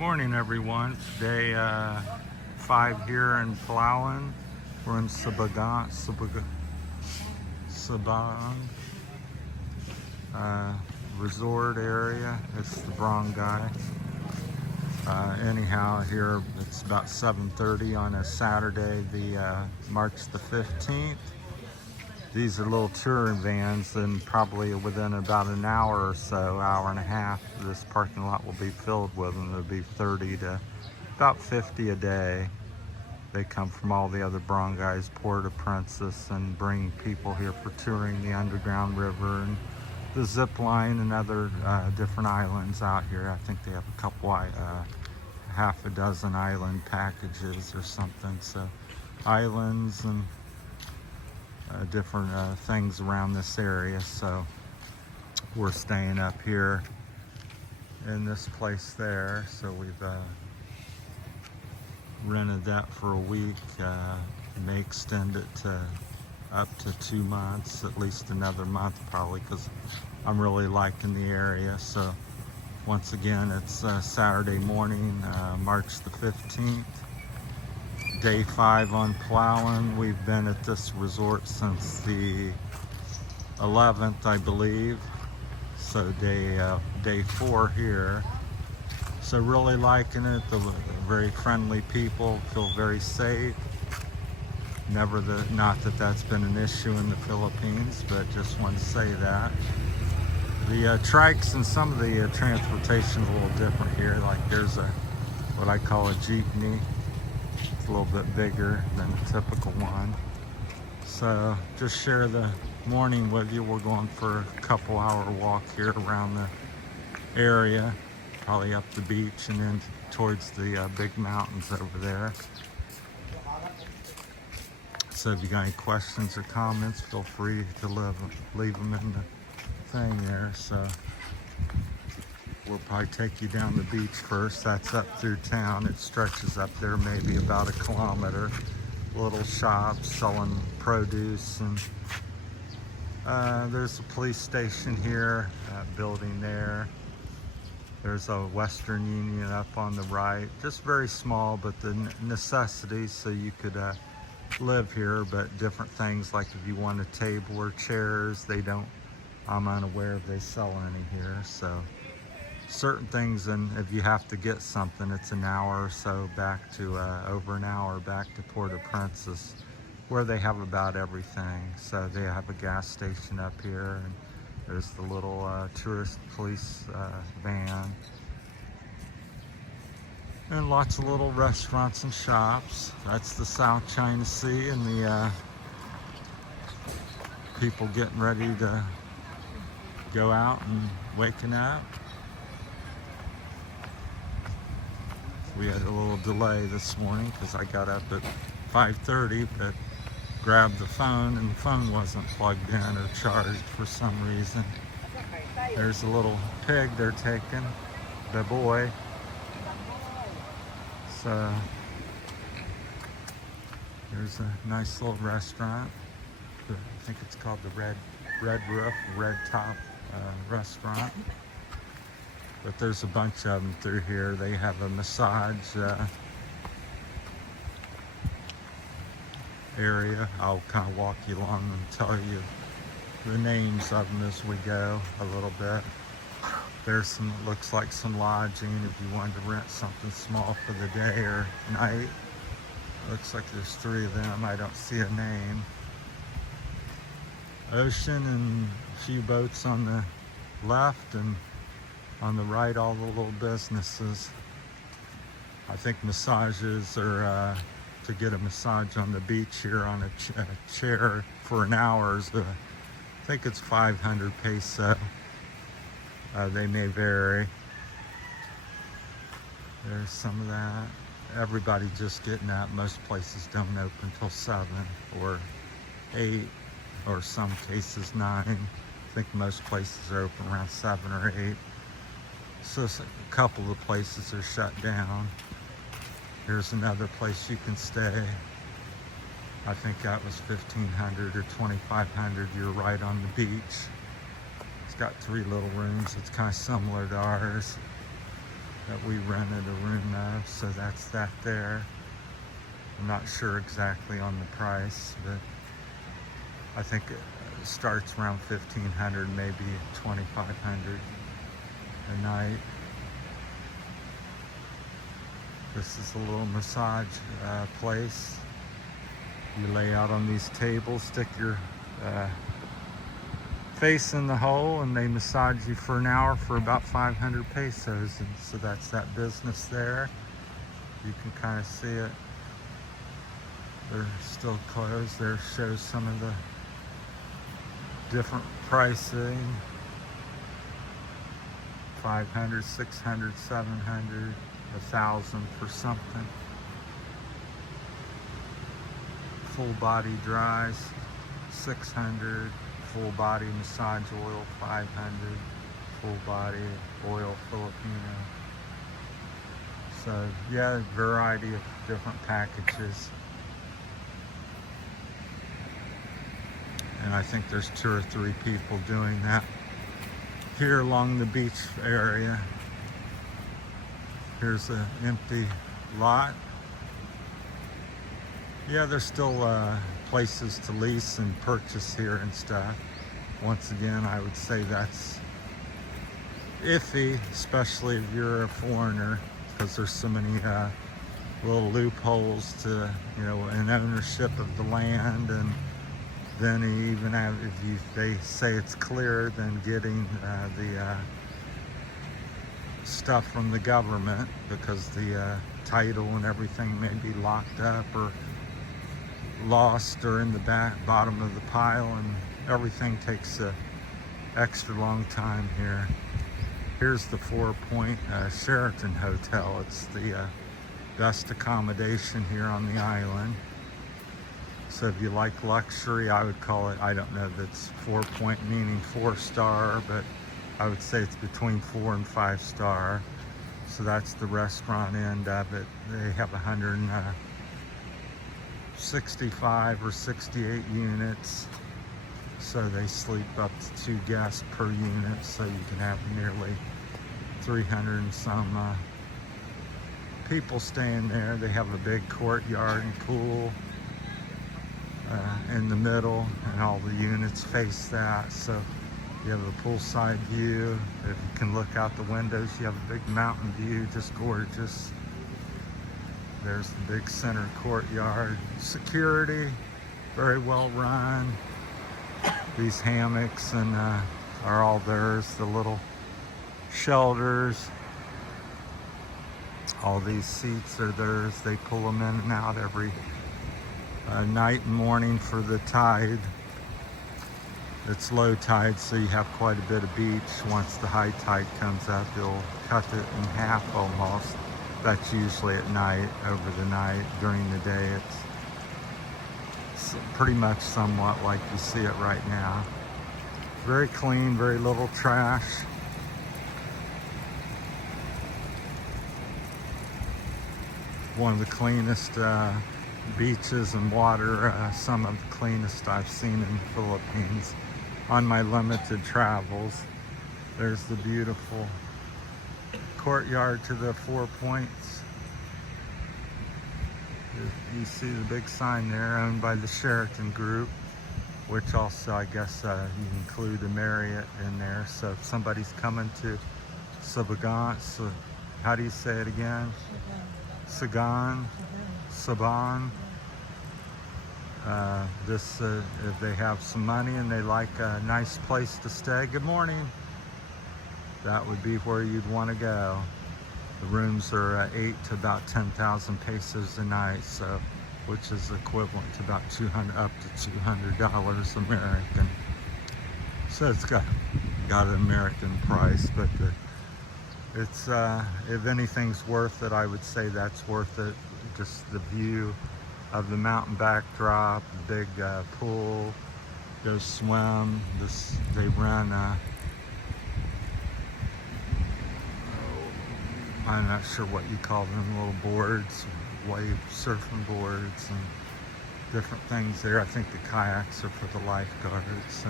Morning, everyone. It's day 5 here in Palawan. We're in Sabang resort area. It's the barangay. Anyhow, here it's about 7:30 on a Saturday, the March the 15th. These are little touring vans, and probably within about an hour or so, hour and a half, this parking lot will be filled with them. There'll be 30 to about 50 a day. They come from all the other barangays, Puerto, Princesa, and bring people here for touring the underground river and the zip line and other different islands out here. I think they have a couple, half a dozen island packages or something. So islands and different things around this area. So we're staying up here in this place there. So we've rented that for a week. May extend it to up to 2 months, at least another month probably, because I'm really liking the area. So once again, it's Saturday morning, March the 15th. Day 5 on Palawan. We've been at this resort since the 11th, I believe. So day 4 here. So really liking it. The very friendly people, feel very safe. Not that that's been an issue in the Philippines, but just want to say that. The trikes and some of the transportation is a little different here. Like there's what I call a jeepney. It's a little bit bigger than a typical one. So just share the morning with you. We're going for a couple hour walk here around the area, probably up the beach and then towards the big mountains over there. So if you got any questions or comments, feel free to leave them in the thing there. So we'll probably take you down the beach first. That's up through town. It stretches up there maybe about a kilometer. Little shops selling produce, and there's a police station here, building there. There's a Western Union up on the right. Just very small, but the necessities so you could live here, but different things like if you want a table or chairs, they don't, I'm unaware if they sell any here. So certain things, and if you have to get something, it's an hour or so back to over an hour back to Puerto Princesa, where they have about everything. So they have a gas station up here, and there's the little tourist police van, and lots of little restaurants and shops. That's the South China Sea, and the people getting ready to go out and waking up. We had a little delay this morning because I got up at 5:30, but grabbed the phone and the phone wasn't plugged in or charged for some reason. There's a little pig they're taking, the boy. So there's a nice little restaurant. I think it's called the Red Roof, Red Top restaurant. But there's a bunch of them through here. They have a massage area. I'll kind of walk you along and tell you the names of them as we go a little bit. There's some, looks like some lodging if you wanted to rent something small for the day or night. Looks like there's 3 of them. I don't see a name. Ocean and a few boats on the left, and on the right all the little businesses. I think massages are to get a massage on the beach here on a chair for an hour is I think it's 500 peso. They may vary. There's some of that. Everybody just getting up. Most places don't open till 7 or 8, or some cases 9. I think most places are open around 7 or 8. So a couple of places are shut down. Here's another place you can stay. I think that was 1,500 or 2,500. You're right on the beach. It's got 3 little rooms. It's kind of similar to ours. that we rented a room of, so that's that there. I'm not sure exactly on the price, but I think it starts around 1,500, maybe 2,500 a night. This is a little massage place. You lay out on these tables, stick your face in the hole, and they massage you for an hour for about 500 pesos. And so that's that business there. You can kind of see it. They're still closed. There shows some of the different pricing. 500, 600, 700, 1,000 for something. Full body dries, 600. Full body massage oil, 500. Full body oil, Filipino. So yeah, a variety of different packages. And I think there's 2 or 3 people doing that here along the beach area. Here's an empty lot. Yeah, there's still places to lease and purchase here and stuff. Once again, I would say that's iffy, especially if you're a foreigner, because there's so many little loopholes to, you know, in ownership of the land. And then even if they say it's clear, then getting the stuff from the government, because the title and everything may be locked up or lost or in the bottom of the pile, and everything takes a extra long time here. Here's the 4-Point Sheraton Hotel. It's the best accommodation here on the island. So if you like luxury, I would call it, I don't know if it's 4-point meaning 4-star, but I would say it's between 4 and 5-star. So that's the restaurant end of it. They have 165 or 68 units. So they sleep up to 2 guests per unit. So you can have nearly 300 and some people staying there. They have a big courtyard and pool in the middle, and all the units face that. So you have a poolside view. If you can look out the windows, you have a big mountain view, just gorgeous. There's the big center courtyard. Security, very well run. These hammocks and are all theirs. The little shelters. All these seats are theirs. They pull them in and out every night and morning for the tide. It's low tide, so you have quite a bit of beach. Once the high tide comes up, they'll cut it in half almost. That's usually at night, over the night. During the day, it's pretty much somewhat like you see it right now. Very clean, very little trash. One of the cleanest beaches and water, some of the cleanest I've seen in the Philippines on my limited travels. There's the beautiful courtyard to the 4 Points. You see the big sign there, owned by the Sheraton Group, which also, I guess, you include a Marriott in there. So if somebody's coming to Sabang, how do you say it again? Sabang. If they have some money and they like a nice place to stay, good morning, that would be where you'd want to go. The rooms are 8 to about 10,000 pesos a night, so which is equivalent to about up to $200 American. So it's got an American price, but it's if anything's worth it, I would say that's worth it. Just the view of the mountain backdrop, the big pool, go swim. They run I'm not sure what you call them, little boards, wave surfing boards and different things there. I think the kayaks are for the lifeguards. So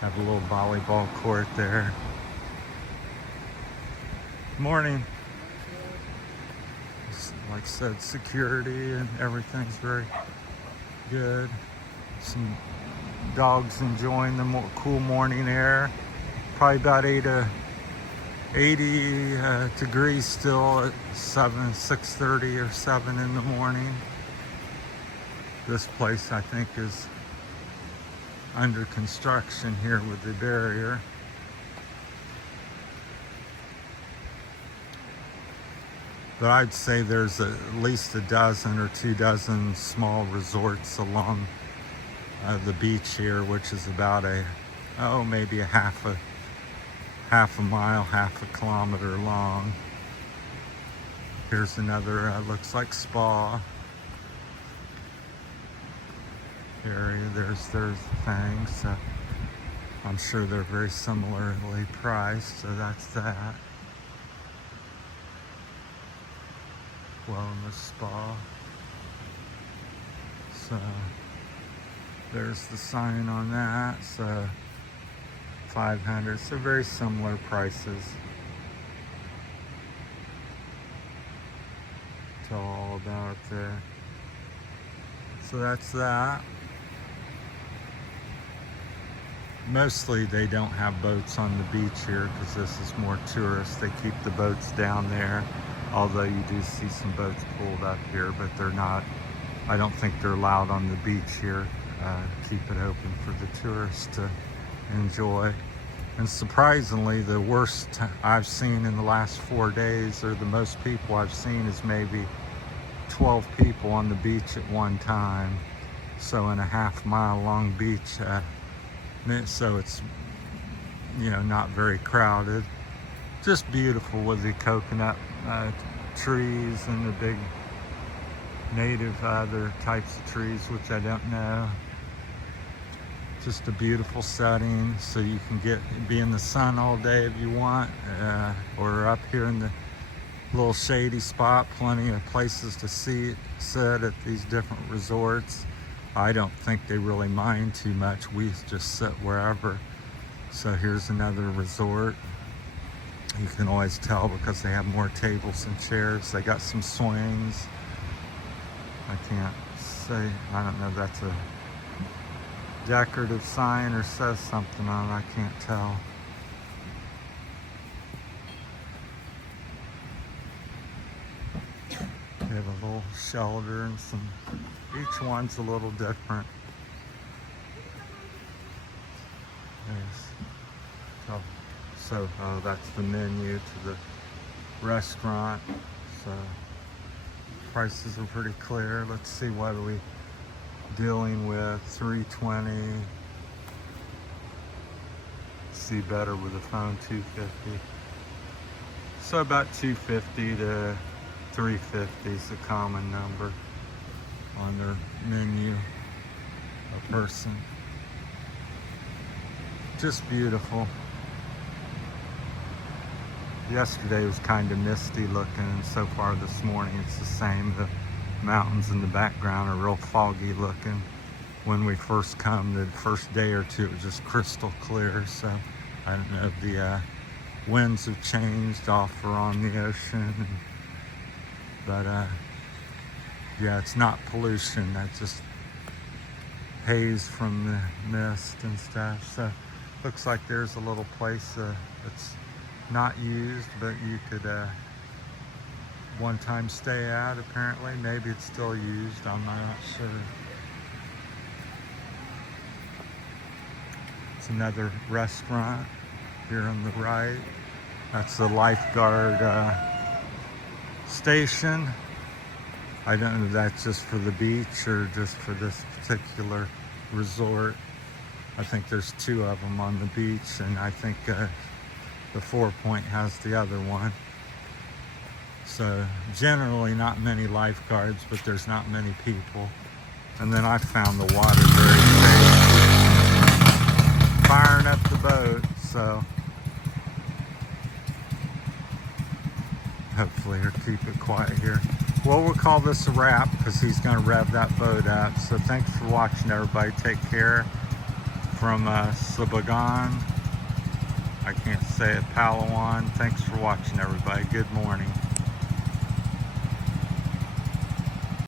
have a little volleyball court there. Morning. Like I said, security and everything's very good. Some dogs enjoying the cool morning air. Probably about 80 degrees still at 6:30 or 7 in the morning. This place, I think, is under construction here with the barrier. But I'd say there's at least a dozen or 2 dozen small resorts along the beach here, which is about maybe a half a mile, half a kilometer long. Here's another, looks like spa area. There's the thing. So I'm sure they're very similarly priced. So that's that. Wellness spa. So there's the sign on that. So 500. So very similar prices to all about there. So that's that. Mostly they don't have boats on the beach here because this is more tourist. They keep the boats down there. Although you do see some boats pulled up here, but they're not, I don't think they're allowed on the beach here. Keep it open for the tourists to enjoy. And surprisingly, the worst I've seen in the last 4 days, or the most people I've seen, is maybe 12 people on the beach at one time. So in a half-mile long beach, so it's, not very crowded. Just beautiful with the coconut trees and the big native other types of trees, which I don't know. Just a beautiful setting, so you can be in the sun all day if you want, or up here in the little shady spot. Plenty of places to sit at these different resorts. I don't think they really mind too much. We just sit wherever. So here's another resort. You can always tell because they have more tables and chairs. They got some swings. I can't say, I don't know if that's a decorative sign or says something on it. I can't tell. They have a little shelter and each one's a little different. So that's the menu to the restaurant. So prices are pretty clear. Let's see, what are we dealing with? $320. See better with the phone, $250. So about $250 to $350 is a common number on their menu a person. Just beautiful. Yesterday was kind of misty looking, and so far this morning it's the same. The mountains in the background are real foggy looking. When we first come, the first day or two, it was just crystal clear. So I don't know if the winds have changed off or on the ocean. But yeah, it's not pollution. That's just haze from the mist and stuff. So looks like there's a little place that's not used, but you could one time stay at, apparently. Maybe it's still used, I'm not sure. It's another restaurant here on the right. That's the lifeguard station. I don't know if that's just for the beach or just for this particular resort. I think there's 2 of them on the beach, and I think the 4 Point has the other one. So generally not many lifeguards, but there's not many people. And then I found the water very safe. Firing up the boat, so hopefully he'll keep it quiet here. Well, we'll call this a wrap because he's going to rev that boat up. So thanks for watching, everybody. Take care from Sabang, I can't say it, Palawan. Thanks for watching, everybody. Good morning.